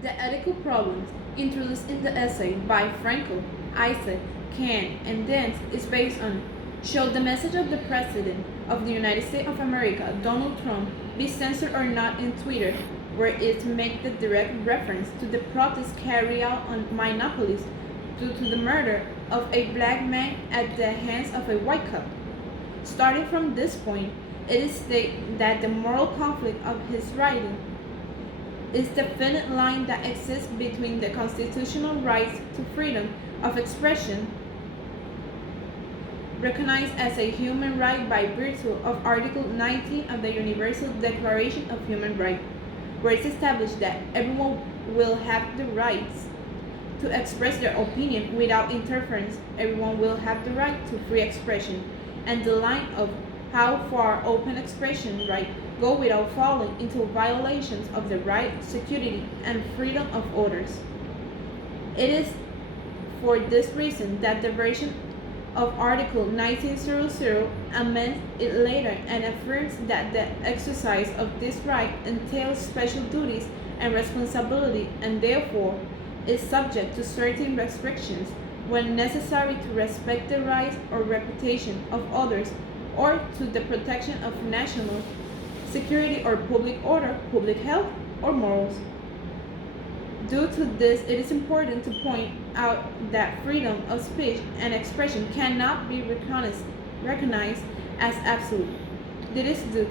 The ethical problems introduced in the essay by Frankel, Isaac, Kant, and Dance is based on should the message of the President of the United States of America, Donald Trump, be censored or not in Twitter, where it makes the direct reference to the protests carried out on Minneapolis due to the murder of a black man at the hands of a white cop. Starting from this point, it is stated that the moral conflict of his writing is the finite line that exists between the constitutional rights to freedom of expression, recognized as a human right by virtue of Article 19 of the Universal Declaration of Human Rights, where it's established that everyone will have the rights to express their opinion without interference. Everyone will have the right to free expression, and the line of how far open expression right go without falling into violations of the right, security, and freedom of others. It is for this reason that the version of Article 1900 amends it later and affirms that the exercise of this right entails special duties and responsibility and therefore is subject to certain restrictions when necessary to respect the rights or reputation of others or to the protection of national security or public order, public health, or morals. Due to this, it is important to point out that freedom of speech and expression cannot be recognized as absolute. This is due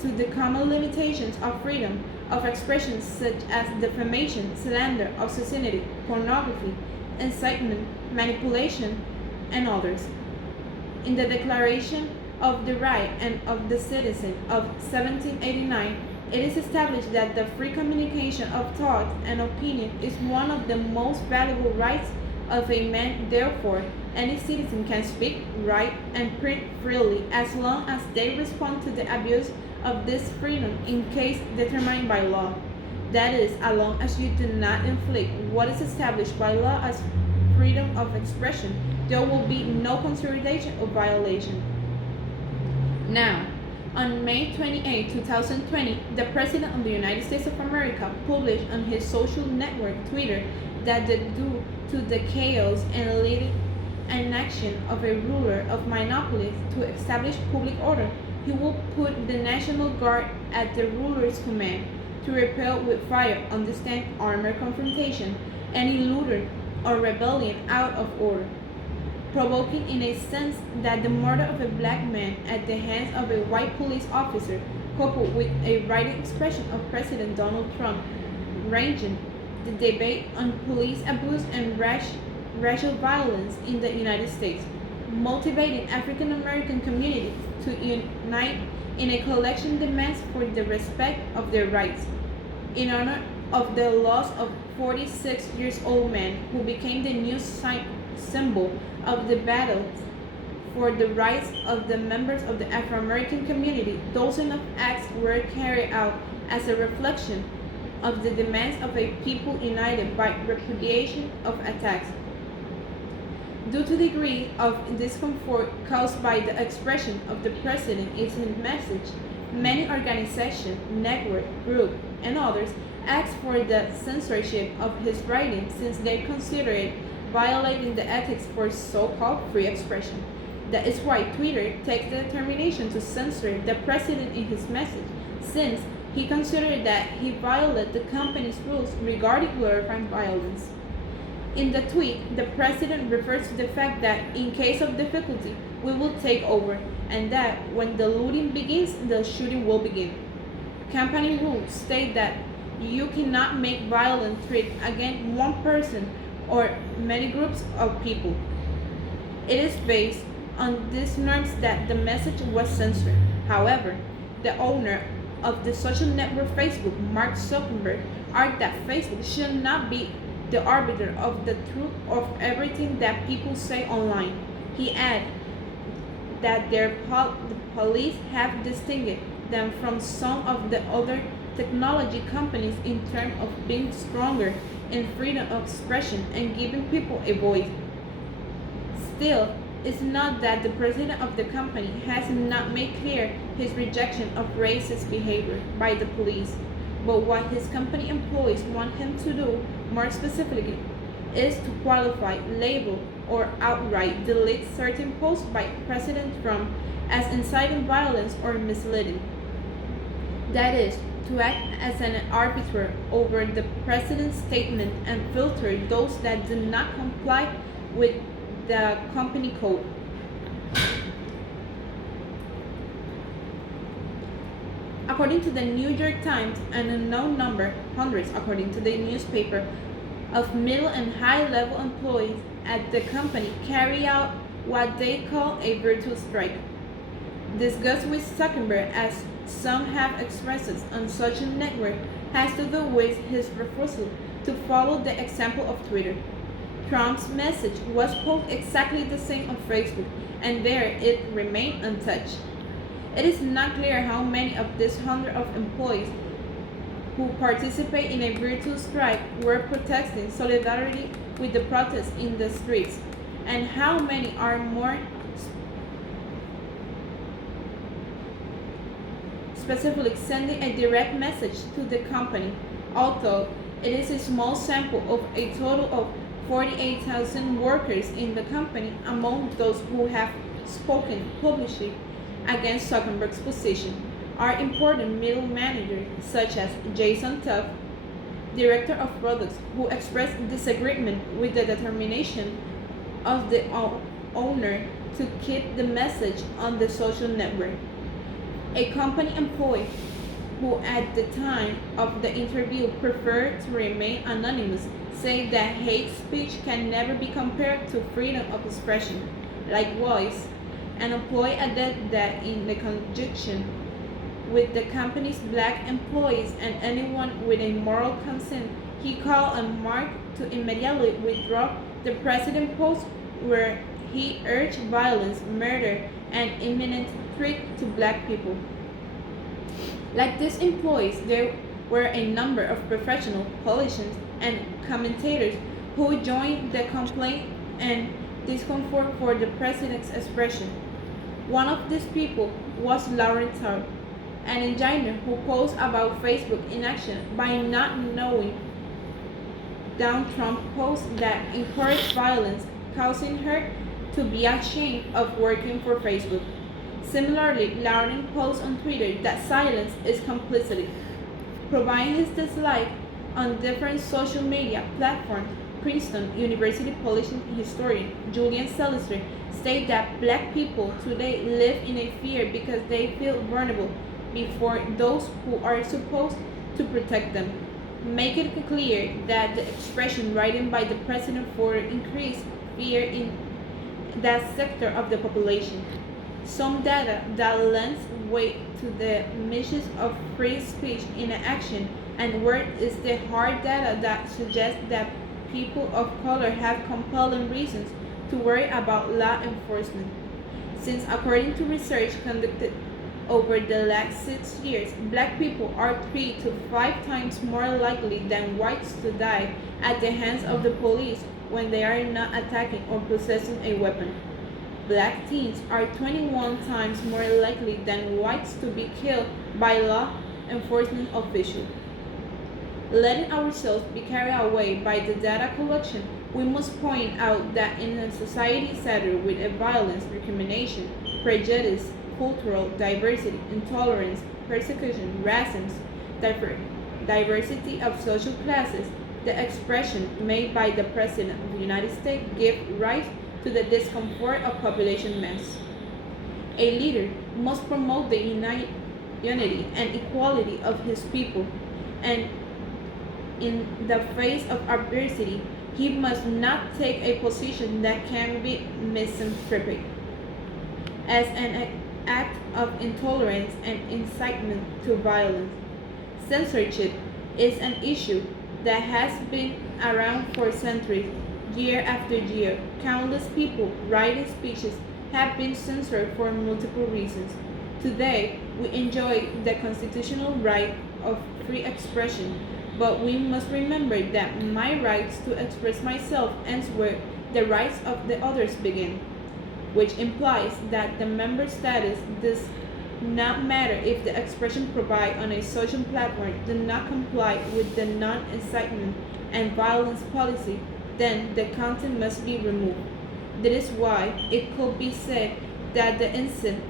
to the common limitations of freedom of expression such as defamation, slander, obscenity, pornography, incitement, manipulation, and others. In the Declaration of the Right and of the Citizen of 1789, it is established that the free communication of thought and opinion is one of the most valuable rights of a man. Therefore, any citizen can speak, write, and print freely as long as they respond to the abuse of this freedom in case determined by law. That is, as long as you do not inflict what is established by law as freedom of expression, there will be no consideration of violation. Now, on May 28, 2020, the President of the United States of America published on his social network Twitter that due to the chaos and illegal inaction of a ruler of Minneapolis to establish public order, he will put the National Guard at the ruler's command to repel with fire, understand armed confrontation, any looter or rebellion out of order, provoking in a sense that the murder of a black man at the hands of a white police officer, coupled with a writing expression of President Donald Trump, ranging the debate on police abuse and racial violence in the United States, motivating African American communities to unite in a collection demands for the respect of their rights, in honor of the loss of 46-year-old man who became the new symbol of the battle for the rights of the members of the Afro-American community. Dozens of acts were carried out as a reflection of the demands of a people united by repudiation of attacks. Due to the degree of discomfort caused by the expression of the President in his message, many organizations, network, groups, and others asked for the censorship of his writing since they consider it violating the ethics for so-called free expression. That is why Twitter takes the determination to censor the President in his message, since he considered that he violated the company's rules regarding glorifying violence. In the tweet, the President refers to the fact that in case of difficulty, we will take over, and that when the looting begins, the shooting will begin. Company rules state that you cannot make violent threats against one person or many groups of people. It is based on these norms that the message was censored. However, the owner of the social network Facebook, Mark Zuckerberg, argued that Facebook should not be the arbiter of the truth of everything that people say online. He added that the police have distinguished them from some of the other technology companies in terms of being stronger in freedom of expression and giving people a voice. Still, it's not that the president of the company has not made clear his rejection of racist behavior by the police. But what his company employees want him to do, more specifically, is to qualify, label, or outright delete certain posts by President Trump as inciting violence or misleading. That is, to act as an arbiter over the president's statement and filter those that do not comply with the company code. According to the New York Times, an unknown number, hundreds according to the newspaper, of middle and high level employees at the company carry out what they call a virtual strike. Disgust with Zuckerberg, as some have expressed on social network, has to do with his refusal to follow the example of Twitter. Trump's message was posted exactly the same on Facebook, and there it remained untouched. It is not clear how many of these hundreds of employees who participate in a virtual strike were protesting solidarity with the protests in the streets, and how many are more specifically sending a direct message to the company, although it is a small sample of a total of 48,000 workers in the company. Among those who have spoken publicly against Zuckerberg's position are important middle managers such as Jason Tuff, director of products, who expressed disagreement with the determination of the owner to keep the message on the social network. A company employee who at the time of the interview preferred to remain anonymous said that hate speech can never be compared to freedom of expression. Likewise, an employee added that in the conjunction with the company's black employees and anyone with a moral conscience, he called on Mark to immediately withdraw the president post where he urged violence, murder, and imminent threat to black people. Like these employees, there were a number of professional politicians and commentators who joined the complaint and discomfort for the president's expression. One of these people was Lauren Tarr, an engineer who posed about Facebook inaction by not knowing down Trump posts that encouraged violence, causing her to be ashamed of working for Facebook. Similarly, Lauren posts on Twitter that silence is complicity. Providing his dislike on different social media platforms, Princeton University political historian Julian Selister stated that black people today live in a fear because they feel vulnerable before those who are supposed to protect them. Make it clear that the expression written by the president for increased fear in that sector of the population. Some data that lends weight to the misuse of free speech in action and word is the hard data that suggests that people of color have compelling reasons to worry about law enforcement. Since according to research conducted over the last 6 years, black people are 3 to 5 times more likely than whites to die at the hands of the police when they are not attacking or possessing a weapon. Black teens are 21 times more likely than whites to be killed by law enforcement officials. Letting ourselves be carried away by the data collection, we must point out that in a society saddled with a violence, discrimination, prejudice, cultural diversity, intolerance, persecution, racism, diversity of social classes, the expression made by the President of the United States gives rise to the discomfort of population mass. A leader must promote the unity and equality of his people, and in the face of adversity, he must not take a position that can be misinterpreted as an act of intolerance and incitement to violence. Censorship is an issue that has been around for centuries. Year after year, countless people writing speeches have been censored for multiple reasons. Today, we enjoy the constitutional right of free expression, but we must remember that my rights to express myself ends where the rights of the others begin, which implies that the member status not matter if the expression provided on a social platform do not comply with the non-incitement and violence policy, then the content must be removed. That is why it could be said that the incident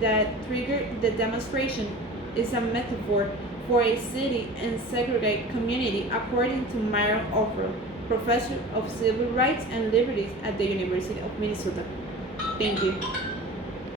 that triggered the demonstration is a metaphor for a city and segregated community, according to Myron Offer, professor of civil rights and liberties at the University of Minnesota. Thank you.